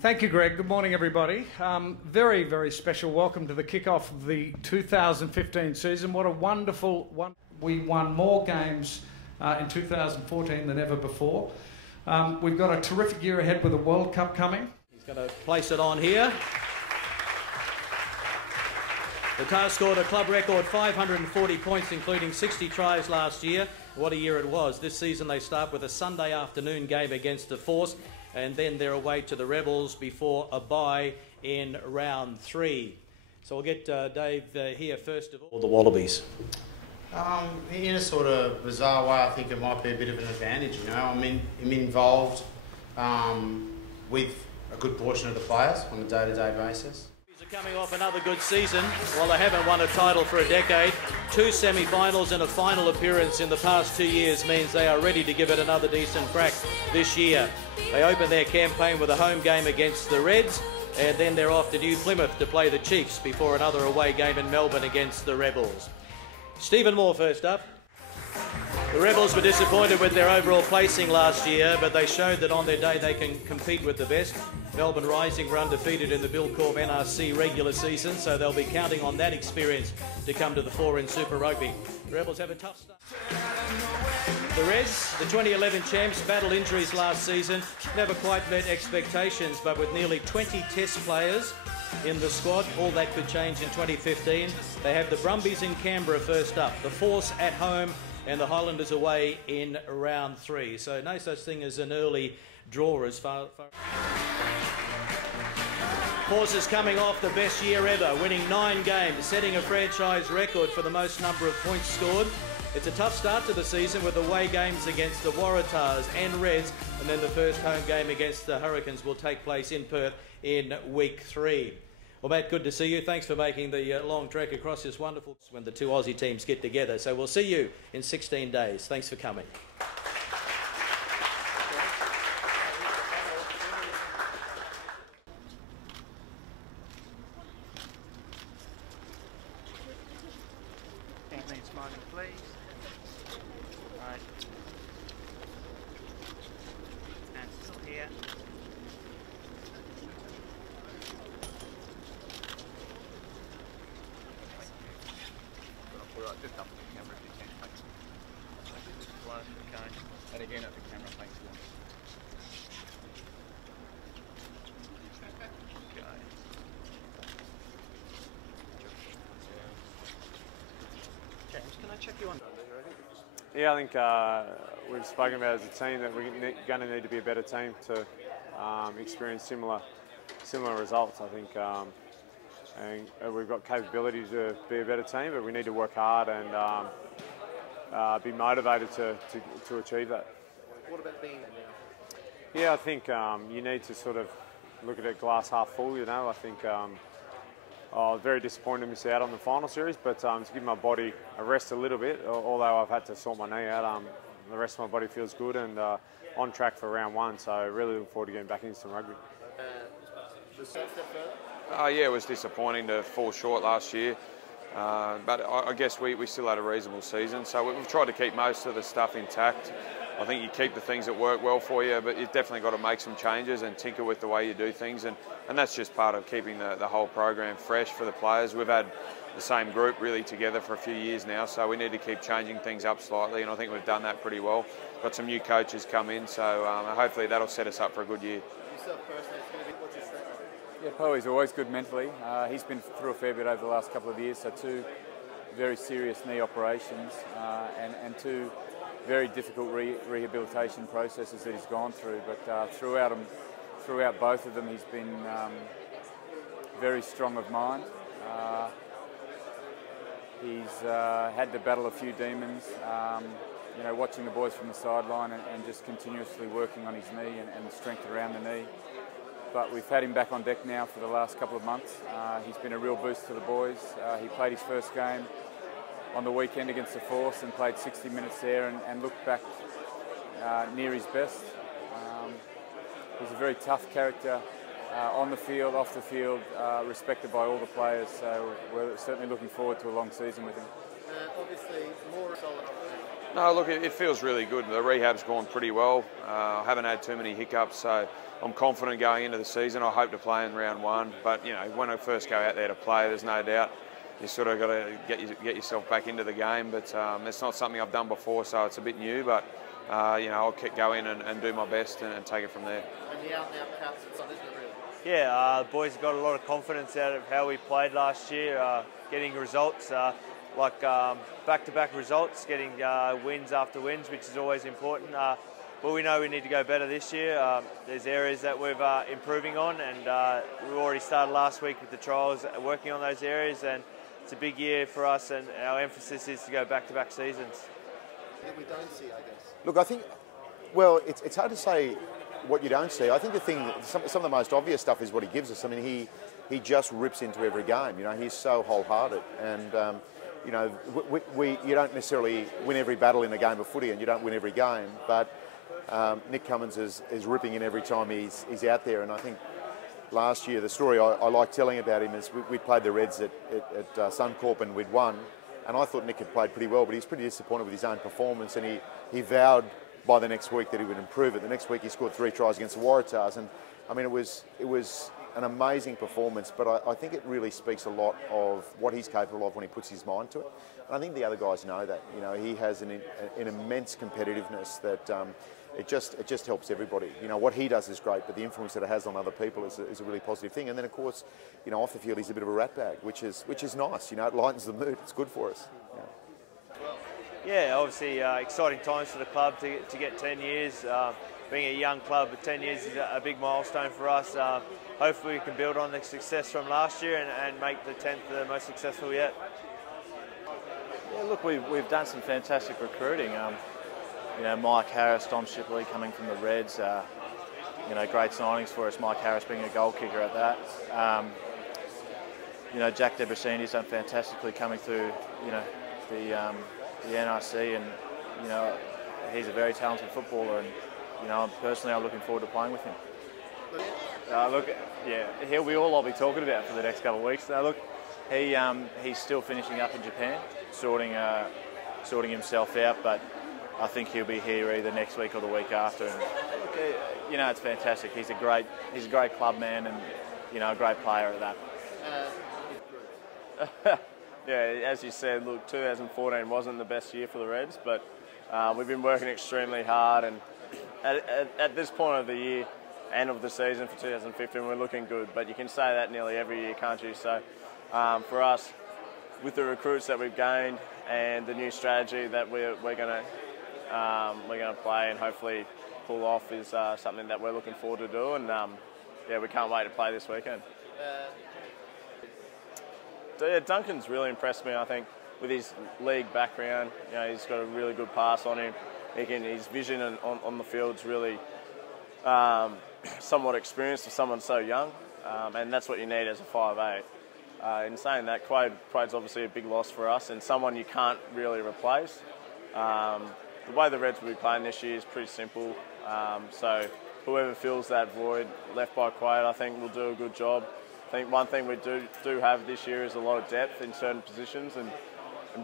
Thank you, Greg. Good morning, everybody. Very, very special welcome to the kickoff of the 2015 season. What a wonderful one. We won more games in 2014 than ever before. We've got a terrific year ahead with the World Cup coming. He's going to place it on here. The Tahs scored a club record 540 points, including 60 tries last year. What a year it was. This season they start with a Sunday afternoon game against the Force, and then they're away to the Rebels before a bye in round 3. So we'll get Dave here first of all. The Wallabies. In a sort of bizarre way, I think it might be a bit of an advantage, you know. I'm involved with a good portion of the players on a day-to-day basis. Coming off another good season, while they haven't won a title for a decade. 2 semi-finals and a final appearance in the past 2 years means they are ready to give it another decent crack this year. They open their campaign with a home game against the Reds, and then they're off to New Plymouth to play the Chiefs before another away game in Melbourne against the Rebels. Stephen Moore first up. The Rebels were disappointed with their overall placing last year, but they showed that on their day they can compete with the best. Melbourne Rising were undefeated in the Bill Corb NRC regular season, so they'll be counting on that experience to come to the fore in Super Rugby. The Rebels have a tough start. The Reds, the 2011 champs, battled injuries last season, never quite met expectations, but with nearly 20 test players in the squad, all that could change in 2015. They have the Brumbies in Canberra first up, the Force at home, and the Highlanders away in round 3. So no such thing as an early draw as far. Force is coming off the best year ever, winning 9 games, setting a franchise record for the most number of points scored. It's a tough start to the season with away games against the Waratahs and Reds, and then the first home game against the Hurricanes will take place in Perth in week 3. Well, Matt, good to see you. Thanks for making the long trek across this wonderful when the 2 Aussie teams get together. So we'll see you in 16 days. Thanks for coming. Anthony smiling, please. Right. And still here. Just up to the camera if you can, thanks. Okay. And again at the camera, thanks. James, can I check you on? Yeah, I think we've spoken about as a team that we're going to need to be a better team to experience similar results. I think and we've got capability to be a better team, but we need to work hard and be motivated to achieve that. What about being now? Yeah, I think you need to sort of look at it glass half full, you know. I think I was very disappointed to miss out on the final series, but to give my body a rest a little bit, although I've had to sort my knee out, the rest of my body feels good and on track for round 1, so really looking forward to getting back into some rugby. Yeah, it was disappointing to fall short last year, but I guess we still had a reasonable season, so we've tried to keep most of the stuff intact. I think you keep the things that work well for you, but you've definitely got to make some changes and tinker with the way you do things, and that's just part of keeping the whole program fresh for the players. We've had the same group really together for a few years now, so we need to keep changing things up slightly, and I think we've done that pretty well. Got some new coaches come in, so hopefully that'll set us up for a good year. Yourself personally, it's going to be what's your strength? Yeah, Poe's always good mentally. He's been through a fair bit over the last couple of years, so 2 very serious knee operations and 2 very difficult rehabilitation processes that he's gone through. But throughout both of them, he's been very strong of mind. He's had to battle a few demons, you know, watching the boys from the sideline and just continuously working on his knee and the strength around the knee. But we've had him back on deck now for the last couple of months. He's been a real boost to the boys. He played his first game on the weekend against the Force and played 60 minutes there and looked back near his best. He's a very tough character on the field, off the field, respected by all the players, so we're certainly looking forward to a long season with him. Obviously, more solid. No, look, it feels really good. The rehab's gone pretty well. I haven't had too many hiccups, so I'm confident going into the season. I hope to play in round one, but you know, when I first go out there to play, there's no doubt you sort of got to get yourself back into the game. But it's not something I've done before, so it's a bit new. But you know, I'll go in and do my best and take it from there. And the out-and-out caps, it's not, isn't it, really? Yeah, boys got a lot of confidence out of how we played last year, getting results, back-to-back results, getting wins after wins, which is always important. But we know we need to go better this year. There's areas that we're improving on, and we already started last week with the trials, working on those areas, and it's a big year for us, and our emphasis is to go back-to-back seasons. That we don't see, I guess. Look, I think, well, it's hard to say what you don't see. I think the thing, some of the most obvious stuff is what he gives us. I mean, he just rips into every game. You know, he's so wholehearted, and you know, you don't necessarily win every battle in a game of footy, and you don't win every game, but Nick Cummins is ripping in every time he's out there. And I think last year, the story I like telling about him is we played the Reds at Suncorp and we'd won, and I thought Nick had played pretty well, but he's pretty disappointed with his own performance, and he vowed by the next week that he would improve it. The next week he scored 3 tries against the Waratahs, and I mean, it was an amazing performance, but I think it really speaks a lot of what he's capable of when he puts his mind to it. And I think the other guys know that. You know, he has an immense competitiveness that it just helps everybody. You know, what he does is great, but the influence that it has on other people is a really positive thing. And then, of course, you know, off the field he's a bit of a rat bag, which is nice. You know, it lightens the mood. It's good for us. Yeah, obviously exciting times for the club to get 10 years. Being a young club, 10 years is a big milestone for us. Hopefully we can build on the success from last year and make the 10th the most successful yet. Yeah, look, we've done some fantastic recruiting. You know, Mike Harris, Dom Shipley coming from the Reds. You know, great signings for us. Mike Harris being a goal kicker at that. You know, Jack Debrasini's done fantastically coming through. You know, the NRC, and you know, he's a very talented footballer, and you know, personally, I'm looking forward to playing with him. Look, yeah, he'll be all I'll be talking about for the next couple of weeks. Look, He's still finishing up in Japan, sorting himself out, but I think he'll be here either next week or the week after. And look, you know, it's fantastic. He's a great club man, and you know, a great player at that. Yeah, as you said, look, 2014 wasn't the best year for the Reds, but we've been working extremely hard, and at this point of the year, end of the season for 2015, we're looking good. But you can say that nearly every year, can't you? So for us, with the recruits that we've gained and the new strategy that we're going to play and hopefully pull off is something that we're looking forward to do. And yeah, we can't wait to play this weekend. Duncan's really impressed me, I think, with his league background. You know, he's got a really good pass on him. His vision on the field's really somewhat experienced for someone so young, and that's what you need as a 5'8". In saying that, Quade's obviously a big loss for us and someone you can't really replace. The way the Reds will be playing this year is pretty simple, so whoever fills that void left by Quade, I think, will do a good job. I think one thing we do have this year is a lot of depth in certain positions, and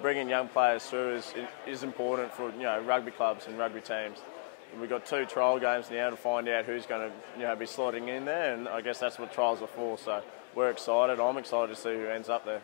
bringing young players through is important for, you know, rugby clubs and rugby teams. And we've got 2 trial games now to find out who's going to, you know, be slotting in there, and I guess that's what trials are for. So we're excited. I'm excited to see who ends up there.